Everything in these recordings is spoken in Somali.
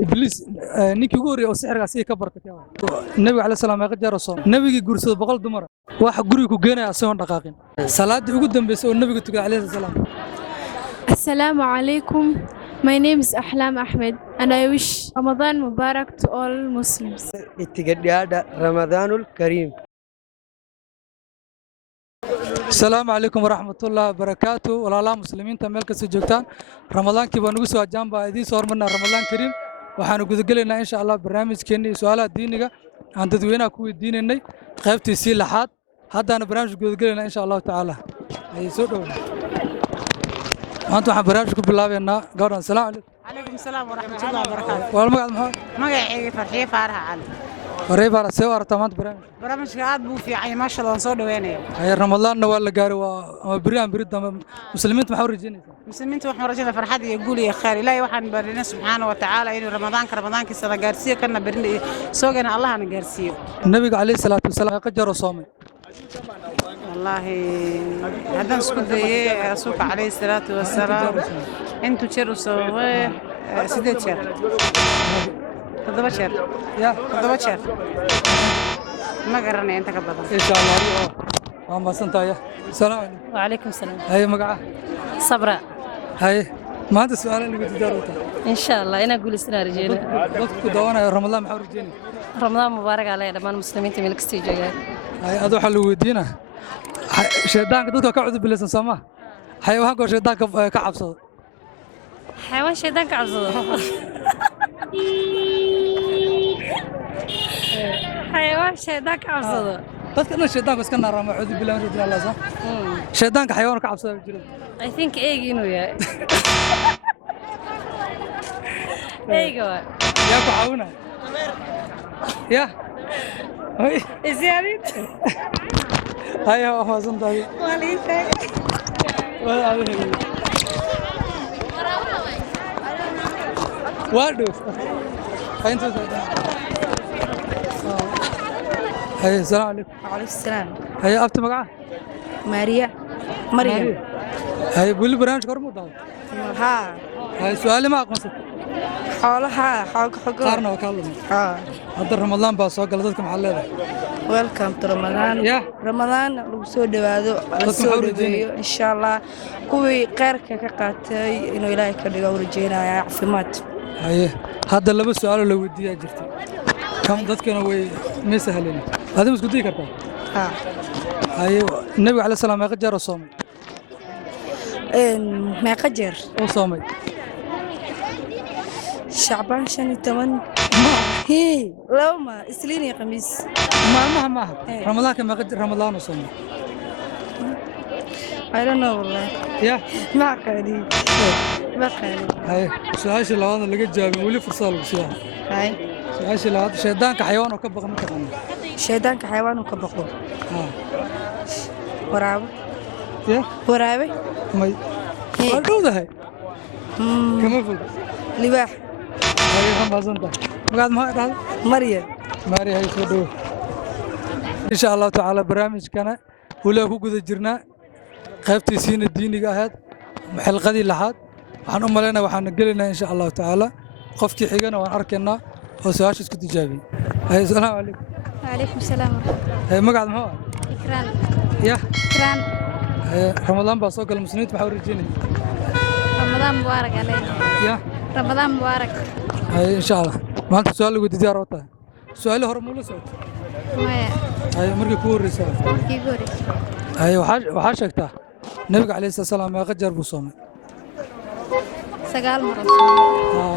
إبليس نيكي غوري أو سحر عسيه كبرت كمان النبي عليه السلام ما قد رسول النبي جورس بقول دمر واحد جوري كوجينا أسوان دقائق صلاة يقدم بس النبي قلت عليه السلام. Assalamu alaikum. My name is Ahlam Ahmed and I wish Ramadan Mubarak to all Muslims. اتقداد رمضان الكريم. السلام عليكم ورحمة الله وبركاته ولا مسلمين تملك سجوتان رمضان كي بنقص جنب هذه صور منا رمضان كريم وحنقول قلنا إن شاء الله برنامج كني سؤالات دينية عن تدوينها كوي دين إني خفت يصير لحد هذا أنا برنامج قلنا إن شاء الله تعالى أي سؤال أنتم برنامج بالله بينا قرن السلام عليكم. عليكم السلام ورحمة الله وبركاته. والله محمد. مقعي فرحية فارها علي. قريب على سوار تمام برنامج. برنامج قاعد بو في عين ما شاء الله نصور وينه. هي رمضان نوال قاري وبريان بريد مسلمين محور جيني. مسلمين تروح رجلا فرحات يقول يا خير لا يوحنا برنا سبحانه وتعالى إنه رمضان كسر جارسية كنا برنا سوقنا الله أنا جارسية. النبي عليه الصلاة والسلام قجر صومي. والله هذا نسكت يه سوق عليه الصلاة والسلام. أنتوا تشروا سوا سيدة شر. تضرب شر. يا تضرب شر. ما قررني أنت كبدان. إن شاء الله. ما سنتايا. السلام عليكم. وعليكم السلام. هاي مقعة. صبرا. هاي ما هذا السؤال اللي قلت جاروته. إن شاء الله أنا أقول السنة رجينا. ضدك دوانا رمضان محور جيني. رمضان مبارك علينا لما المسلمين تملك استيجاج. هاي هذا حلو ودينا. شيطان ضدك كعود باللسان سما. حيوان كو شيطان كعبصه. حيوان شيطان كعبصه. حيوان شيطان كعبصه. dadka dhan shaydaanku iska naarama xudu bilaan rajul Allah sa shaydaanka xayawaanka ka cabsada jiro I think eeg inuu yahay eego yaa ku caawina ya isiyadid haya waa santaay waliisay waa dhuf fayntu هاي السلام عليكم. وعليكم السلام. هاي أبت مقعة. مريم. هاي بقول برنامج كرمو ده. ها. هاي سؤالي ما أقصد. حولها حق. قارنا وكلم. هذا رمضان بس قلدتكم حلنا. Welcome to Ramadan. يا. Ramadan lagu soo dhawaado la soo dhaweeyo insha Allah kuwii qeyrka ka qaatay inuu Ilaahay ka dhigo urjeenaya caafimaad. هاي هذا لبس سؤال لو ودي أجرتي. كم ضدكنا وي مسهلين. هذا مش قدي كرتا. هاي النبي عليه السلام ما قجر الصوم. ما قجر. وصومي. شعبان شنو تمن. هي لو ما اسليني قميص. ما رمضان كم قجر رمضان وصومي. I don't know والله. يا. ما قادي. ما قادي. هاي سؤال اللي هذا اللي قد جابي ولي فرصة للسؤال. هاي. سؤال اللي هذا شيطانك حيوان وكبق متقن. شيطانك حيوان وكبقه. ورابي. يا. ورابي. ماي. أردو ده هاي. كم فوق. لباح. هاي هم أزنده. مقعد ما هذا. مريم. ماري هاي صدق. إن شاء الله تعالى برامج كنا ولا هو قد جرنا خفت سين الدين جاهد محل غدي لحد عن لنا وحنقلنا إن شاء الله تعالى قفك حجنا وأركنا وسواش كنت جابي. هاي السلام عليكم. وعليكم السلام. هاي مقعد ما هو. إكرام. يا. إكرام. هاي رمضان بسوق المسلمين بحور الجنة. رمضان مبارك علينا. يا. رمضان مبارك. هاي إن شاء الله. ما أنت سؤال اللي ودي أروته. سؤال هرمولة صوت. ما هاي مرقي كور رسالة. كيقولي. هاي وحاشكته. النبي عليه الصلاة والسلام ما قجر بصومه. سقال مرة.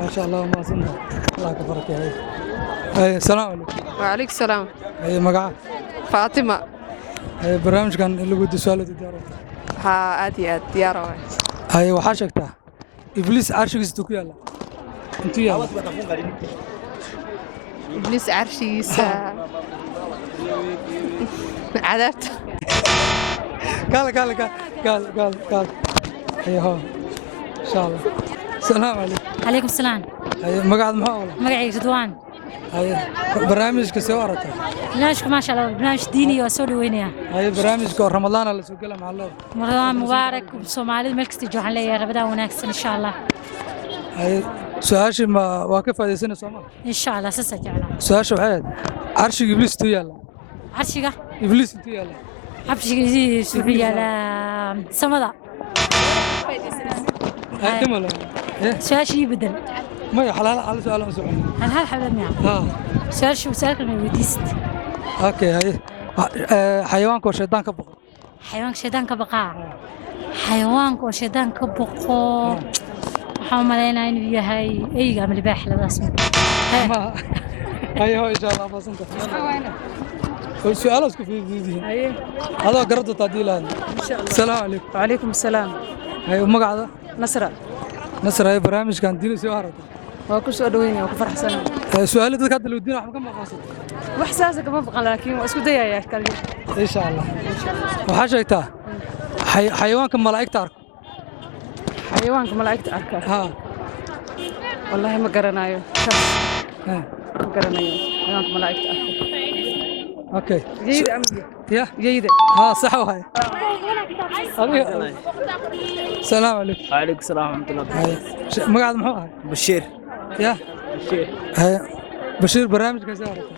ما شاء الله ما سنة الله كفرك يا هاي السلام عليكم. وعليك السلام. هاي مقعة. فاطمة. هاي برنامج كان اللي ودي سؤال تداره. ها أدي ديارة. هاي وحاشكته. إبليس عرشك يستوكي يلا. أنتوا يلا. إبليس عرشي عذبت. قال هي هو إن شاء الله. السلام عليكم. عليكم السلام. هاي مقعد محاولة. مقعي رضوان. هاي برنامج كسوارته. برنامجكم ما شاء الله برنامج ديني وسوري وينيا. هاي برنامج رمضان اللي سوق له مع الله. رمضان مبارك وسومالي ملك استجوحن لي رمضان وناكسن إن شاء الله. هاي su-aashii waa ka faa'iidaysanay soo ma إن شاء الله ساسا جعله su-aasha waxay ahayd carshiga ibliis intuu yaalla عرشيقة ibliis intuu yaalla عرشيقة سوريا لا سمدا aadamala سؤال يبدل maya xalaal hal su-aal aan socon هل هل حبلنا ها سؤال شو سؤال كنا وديست okay haye xayawaanka oo shaydaan ka boqo حيوان شيطان كبقى حيوان كو شيطان كبقى waxaan umaleynaa inuu yahay eyga ama libaax labadaas mid ma haye ho insha Allah maasanta su-aalo isku fiidiin haye adoo garada taadii lahayd salaamu calaykum وعليكم السلام haye magacada نصرة nasr haye barnaamijkan diini soo harata waa ku soo dhaweynaya waa ku faraxsanahay su-aalo dadka hadda loo diina wax ma maqaasad wax saasa kama baqan laakiin waa isku dayayaa kaliya insha Allah waxaa sheegtaa xayawaanka malaa'igta arko xayawaanka malaa'igta arka ha wallahi ma garanayo ha ma garanayo xayawaanka malaa'igta arka okay jeyda amdi ya jeyda ha sax waay salaamu calaykum وعليكم السلام ورحمة الله haye magacaada muxuu ahay بشير ya بشير haye bashiir barnaamijka soo harata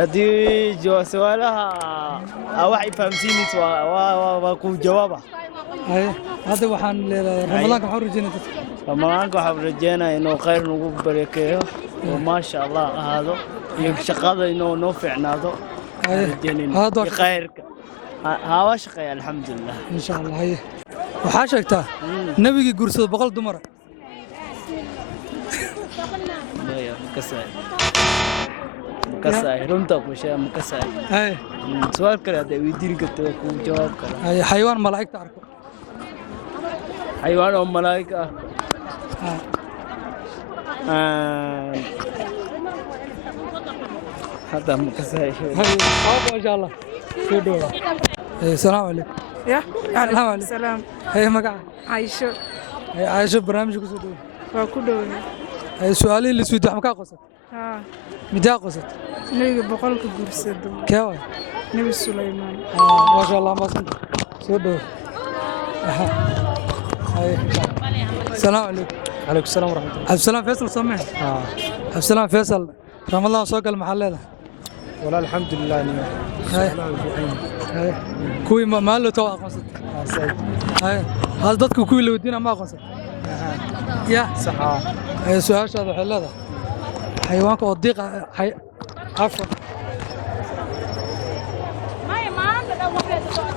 haddii su'aalaha wax fahamsiinaysa waa ku jawaaba haye hadda waxaan leedahay ramadaanka maxaa u rajeynaa dadka ramadaanka waxaan rajeynayaa inuu khayr nagu barakeeyo oo maasha Allah ahaado iyo shaqada inuu noo fiicnaado haye rajeynayna hadda iyo khayrka haa shaqeeya alxamdulillah insha Allah haye waxaa sheegtaa nabigii guursado 100 dumar makasaay runta ku sheeg makasaay haye su'aal kale hadda weydiin karto ku jawaab kara haye xayawaan malaa'igta arko xayawaan oo malaa'ig ah ha hadda makasaay haye aabo insha Allah soo dhawaada salaamu calaykum ya Salaam alaikum. salaam haye magaca caysho haye caasho barnaamijka ku soo dhawaada waa ku dhowey haye su'aalihii la isweydiiyey wax ma kaa qosat haa midaa qosat nebiga boqolka guursado kee waay nebi sulaymaan maasha Allah maasanta soo dhawo haye salaamu calaykum عليكم السلام ورحمة الله cabdisalaam faysal samee cabdisalaam faysal ramadaan soo gal maxaa leedahay والله الحمد لله إني haye haye kuwii maalin too aqoonsatay haye hal dadku kuwii la weydiina ma aqoonsatay ya صح haye su-aashaada waxay leedahay xayawaanka oo diiqa cafwan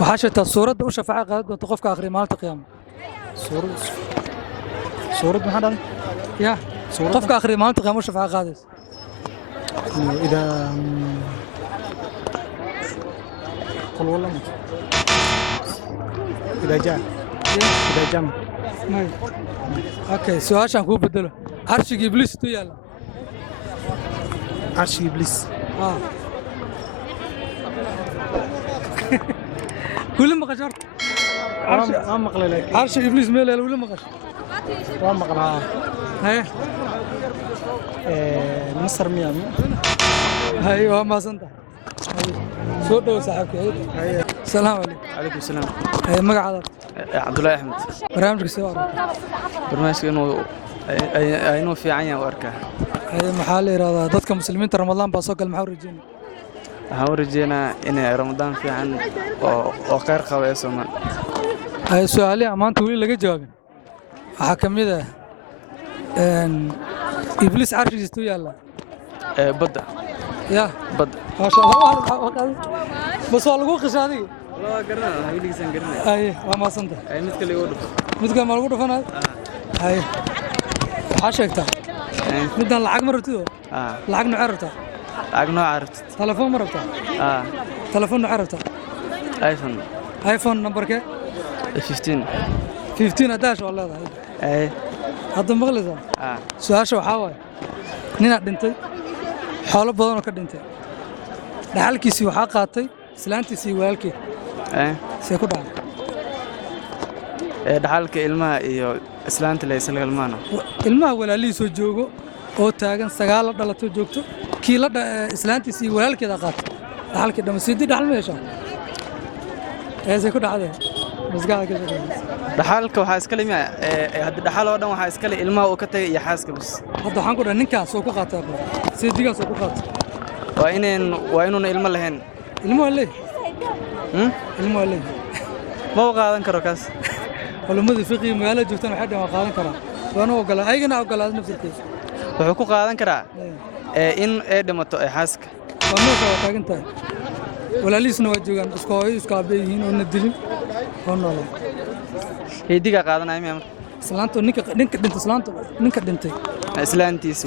waxaa sheegtaa suuradda u shafaaca qaadan doonta qofka akhriya maalinta qiyaama سورة محمد ya qofka akhriya maalinta qiyaama u shafaaca qaadaysa إذا قل والله إذا جاء إذا جاء may okay su-aashaan kuu bedelo carshiga ibliis intuu yaalla عرش إبليس ها weli maqasho horta ما مقلة لك carshi ibliis meel yaalla weli maqasho ما مقلة haye مصر ميامي haye waa mahadsantahay haye soo dhowo saaxiibkay salaamu calaykum عليكم السلام haye magacaada عبد الله احمد barnaamijka soo aragtay برنامجك انه في عين واركه haye maxaa la yidhahdaa dadka muslimiinta ramadaan baa soo gal maxaa u rajeynaya waxaan u rajeynaa inay ramadaan fiican oo khayr qaba ee Soomaal haye su-aalihi maanta weli laga jawaabin waxaa ka mid ah ibliis carshigiisa intuu yaalla ee badda ya badda maasha Allah bas waa lagu qisha adiga loo garanaa hawligiisan garanaa haye waa mahadsantahay ay mid kale igu dhufo midkaan ma lagu dhufanayo haye waxaa sheegtaa midaan lacag ma rabtido lacag nocee rabtaa lacag nooca rabtid telefoon ma rabtaa telefoon nocee rabtaa iPhone iPhone nambarkee 15 15 hadaash waa leedahay ay hadda maqlaysaa su-aasha waxaa waaye ninaa dhintay xoolo badanoo ka dhintay dhaxalkiisii waxaa qaatay islaantiisii walaalkeed see ku dhacay dhaxalka ilmaha iyo islaanta la isla galmaano ilmaha walaalihiisoo joogo oo taagan sagaal la dhalato joogto kii la islaantiisii walaalkeeda qaatay dhaxalkii dhamma sidii dhaxal ma yeeshaa eesay ku dhacdeen maskaxda ka shaqeynaysa dhaxalka waxaa iska leh hadda dhaxal oo dhan waxaa iska leh ilmaha uu ka tagay iyo xaaska bas hadda waxaan ku dhahay ninkaas soo ku qaataa seedigaas soo ku qaata waa inuuna ilmo lahayn ilmo waa leey ilmo waa leey ma u qaadan karo kaas culumadii fiqiga magaalada joogtaan waxay dhan waa qaadan karaa waana ogolaa ayagana ogolaada naftirkiisa wuxuu ku qaadan karaa in ay dhimato ay xaaska waa meesha waa taagan tahay walaalihiisna waa joogaan isku hooyo isku aabbe yihiin oo na dilin oo noolaa heedigaa qaadanaya miya islaanta ninka dhintay islaanta ninka dhintay islaantiisa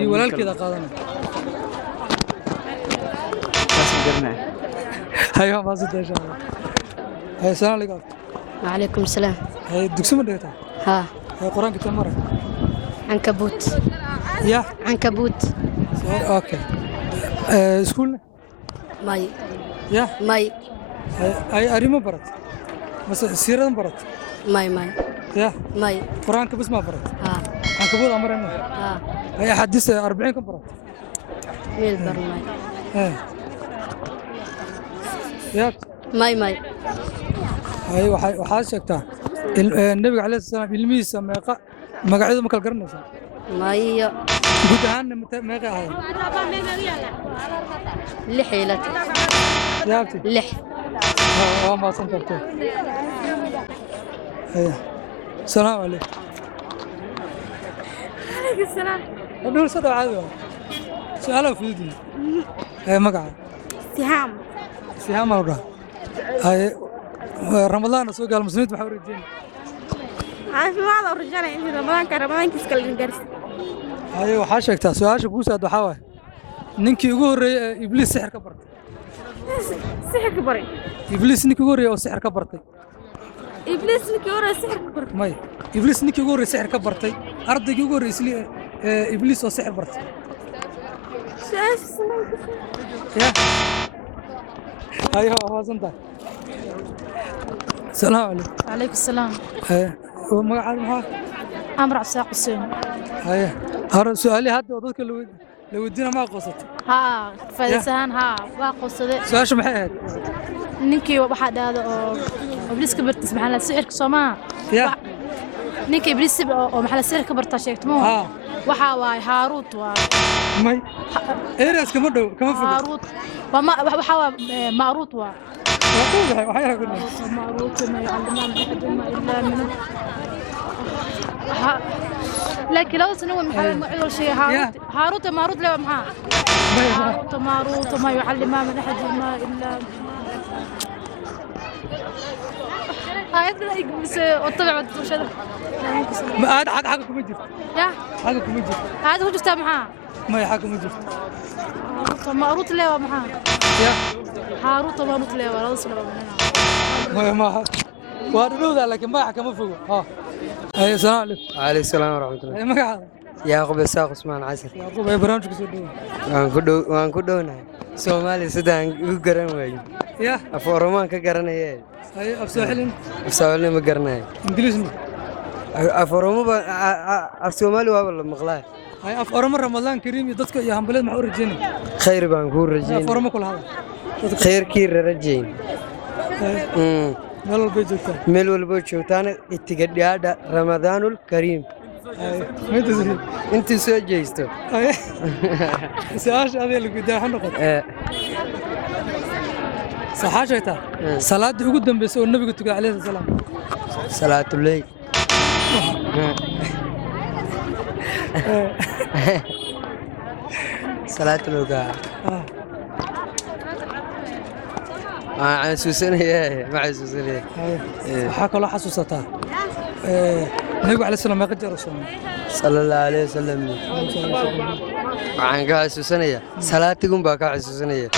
iyo walaalkeeda qaadanaya hayo ma soo deeshaa hayo salaam alaykum وعليكم السلام hayo dugsi ma dhigata ها hayo quraanka tamara عنكبوت ya عنكبوت okay iskuulna ماي ya ماي ay arimo barat mas siiradan barat ماي ya ماي quraanka bas ma barat ها عنكبوت amarana ها ay xadiis 40 ka barat ميل برماي ya ماي ay waxaa sheegtaa nabiga calayhi salaam ilmihiisa meeqa magacyadu ma kala garanaysaa ماي guud ahaanna meeqa ahayd لح يلت yaabti لح waa maasan tartay haya salaam alaykum عليك السلام aduu soo dhawaad su'aalo fudud magaca سهام sihaam awda ay ramadaan soo gaal muslimiintu waxa wareejeen caafimaad oo rajalay in ramadaankiis kala gaarsi ay waxa sheegtaa su'aasha ku saad waxa waay ninkii ugu horeeyay ibliis sixir ka bartay sixir ka baray ibliis ninkii ugu horeeyay oo sixir ka bartay ibliis ninkii hore sixir ka baray may ibliis ninkii ugu horeeyay sixir ka bartay ardaygii ugu horeeyay ibliis oo sixir bartay ya ayo waasanta salaam alaykum عليكم السلام magacaada maxaa أمر عبد حسين haya hore su'aalihi hadda oo dadka la weydiina ma aqoonsatay ها فايسان ها واقصده su'aasha maxay ahayd ninkii waxa dhaado oo ibliis ka bartis maxaa la sixirka Soomaa ya ninkii ibliis oo maxaa la sixirka barta sheegtmo waxa waay haaruut waa may ereas kama dhow kama fogo haaruut wama waxa waa maaruut waa waxay raguna maaruut ma yacلمنا أحد إلا من لكن لو سنو محل أول شيء هاروت ماروت لا معاه هاروت ماروت ما يعلم من أحد ما إلا هاي بس وطلع وشذا ما هذا حقكم يجف يا حقكم يجف هذا هو جست معاه ما حقكم يجف ماروت لا معاه يا هاروت ماروت لا ولا وصل ما وارد لكن ما حكم فوق ها أي السلام عليكم. عليكم السلام ورحمة الله. أي مقعد. يعقوب الساق عثمان عسل. يعقوب أي برامج كسودو. وان كدونا. سومالي سودان وقرن وين. يا. أفورمان كقرن هي. أي أفسوحلين. أفسوحلين مقرن. إنجليزي. أفورمان أفسومالي والله مغلاه. أي أفورمان رمضان كريم يدك يا هم بلد معور رجينا. خير بانكور رجين. أفورمان كل هذا. خير كير رجين. ميل والبيجوتان ميل والبيجوتان اتقدي رمضان الكريم انت سو جيستو ساش هذا اللي قدام حنقط صحاشيتا صلاة ugu dambeysay oo nabiga tuga calayhi salaam salaatul layl salaatul oga ما حسوسني ما حسوسني waxaa kaloo xasuusataa nabiga calayhi salaam ma qajar صلى الله عليه وسلم waxaan ka xasuusanayaa salaatigun baa ka xasuusanaya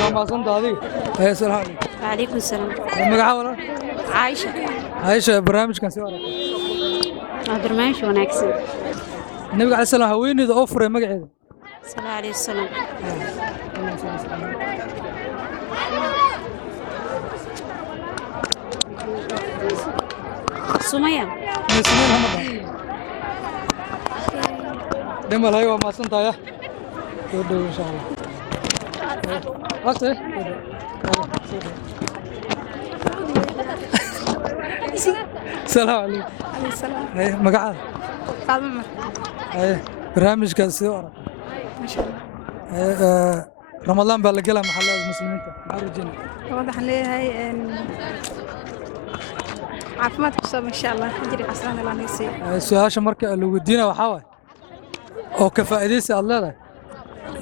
waa maasanta adiga salaam عليكم السلام magaca wala عايشة عايشة barnaamijkan soo aragtay برنامج wanaagsan nabiga calayhi salaam haweeneyda oo furay magaceeda صلى الله عليه وسلم سمية سمية محمد دم الله يوم ما صنت يا تودو إن شاء الله أصله السلام عليكم. عليه السلام. ايه مقعد. فاطمة. ايه برنامج كان سيورة. ما شاء الله. ايه رمضان بلقلها محل المسلمين عارجين. واضح ليه هاي عافمات كسب إن شاء الله أجري حسنا الله نسي. سؤال مركا اللي ودينا وحاول. أو كفائديس الله له.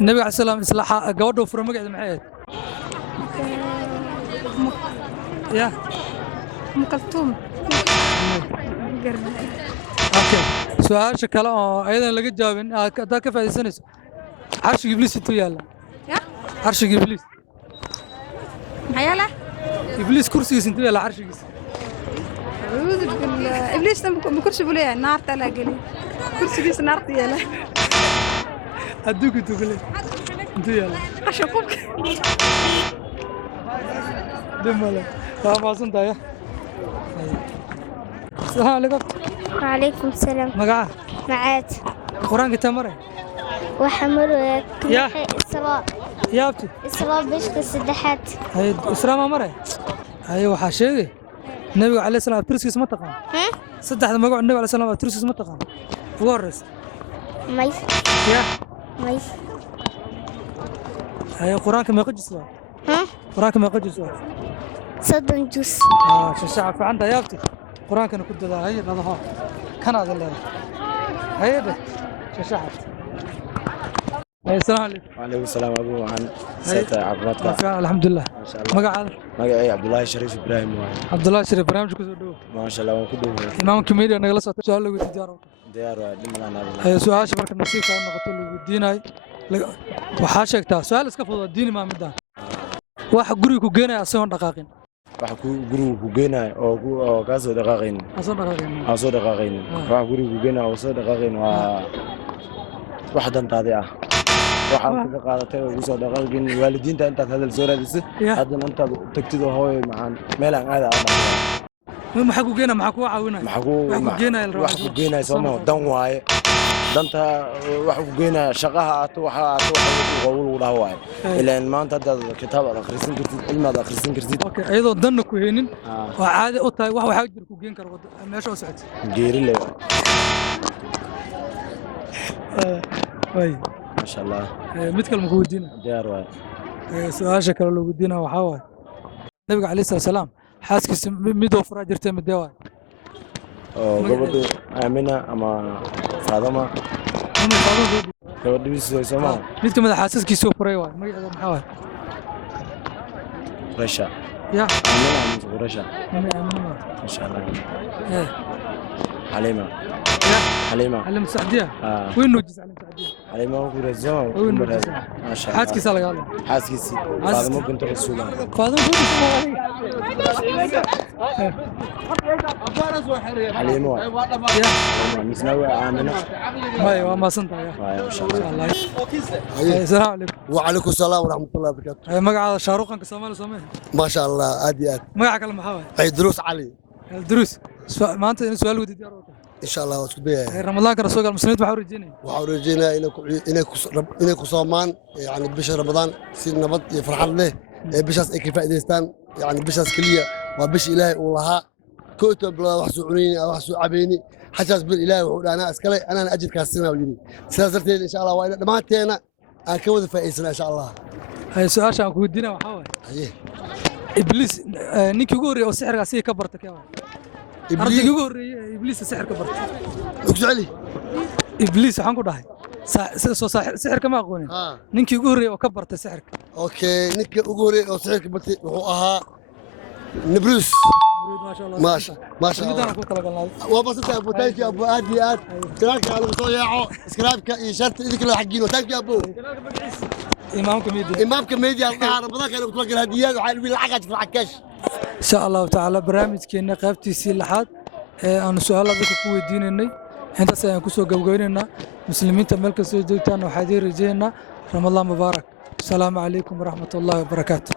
النبي عليه السلام إصلاح جوده فرمك عند معيد. يا. مكلتوم. اوكي سؤال شكله ايضا لقيت جاوبين هذا كيف يسنس عرش ابليس انتو يلا يا عرش ابليس محياله ابليس كرسي انتو يلا عرش أعوذ بالله إبليس بكرسي بوليه نار تلاقي كرسي بيس نار تيلا ادوك انتو بلي انتو يلا اشوفك دملا ما صنت يا السلام عليكم. وعليكم السلام. مقعد. معاد. القرآن قلت مرة. وحمله يا. إسراء. يا بتي. إسراء بشك السدحات. هاي إسراء ما مرة. أيوة حاشية. النبي عليه السلام ترسي اسمه تقام. ها؟ صدق هذا مقعد النبي عليه السلام ترسي اسمه تقام. ورس. ميس. يا. ميس. هاي القرآن كم يقج سوا. ها؟ القرآن كم يقج سوا. صدق جوس. شو الشعب عندها يا بتي. القرآن كان كنت ذا هاي هذا كان هذا اللي هاي ده شو الشعب. السلام عليكم. وعليكم السلام أبو عن سيد عبرات. الحمد لله. ما شاء الله. مقعد. مقعد عبد الله شريف إبراهيم. عبد الله شريف برنامج كذا. ما شاء الله وكله. إمام كميديا نقول سؤال سؤال اللي تجارة. ديار دمنا هي سؤال شبرك النصيب كان نقطة الدين هاي وحاشك تا سؤال اسكفوا الدين ما مدان. واحد قري كوجينا أسوان دقائق. waxa ku guriga ku geenay oo ka soo dhaqaaqeen soo dhaqaaqeen waxa guriga ku geenay oo soo dhaqaaqeen waa wax dantaadi ah waxaan ka qaadatay oo soo dhaqaaqeen waalidiinta inta hadal soo raadisay haddana inta tagtido hooyo macaan meel aan aad maxaa ku geenay maxaa ku caawinay wax ku geenay soo dan waaye danta wax ku geenay shaqaha aad waxa ugu dhawaay ilaan maanta dad kitaab akhrisin kartid ilmaad akhrisin kartid okay ayadoo dan ku heenin waa caadi u tahay wax waxa jir ku geen karo meesha oo socod geeri leh way ma sha Allah mid kale ma ku weydiina diyaar waay su'aasha kale loo weydiina waxa waay nabiga kaleey salaam xaaskiisa mid oo fara jirtay mid waay oo gabadhu Aamina ama Faadama gabadhu Soomaa mid kamid ah xaaskiisa furay waay magaceeda maxaa waay Rasha ya Aamina Rasha Aamina ma sha Allah Halima Halima Saadiya وين نوجس علم سعدية حليمة وكرزة ما شاء الله حاسكي سالك الله حاسكي فاطمة بنت رسول الله فاطمة بنت حليمة مسنوى آمنة ما صنت يا ما شاء الله السلام عليكم وعليكم السلام ورحمة الله وبركاته مقعد شاروخ كسامال سامي ما شاء الله عادي مقعد كلام محاوي أي دروس علي الدروس ما أنت سؤال ودي إن شاء الله وتبيه رمضان كرسول المسلمين وحورجينا وحورجينا إنك صومان يعني بشهر رمضان سيد نبض يفرح له بشاس إكفاء ديستان يعني بشاس كلية وبش إلهي والله كتب لا وحسوني أو وحسو عبيني حجاز بالإلهي وحول أنا أسكلي أنا أجد كاسنا وجدي سلسلتين إن شاء الله وإذا ما تينا أكود فايسنا إن شاء الله هاي سؤال شان كودينا وحاول إبليس نيك يقول أو سحر قاسية كبرتك يا إبليس يقول إبليس سحر كبرت أقول إبليس حنقول ده سحر كما أقولين نيك يقول أو كبرت سحرك أوكي نيك يقول أو سحر كبرت وهو نبروس ما شاء الله وبسط يا ابو تانك يا ابو ادي اد سكرابك على المصويعه سكرابك يشرت ايدك اللي حقينه تانك يا ابو امام كوميديا رمضان كانوا بتوقع الهديات وحالوين العقد في العكاش ان شاء الله تعالى برنامجكينا قيبتيسii لحد aan su'aalaha dadka ku weydiinanay intaas ayaan ku soo gabagabeynayna muslimiinta meel kasta oo joogtaan waxaan idin rajaynaynaa ramadaan mubaarak assalaamu calaykum waraxmatullaahi wabarakaatuh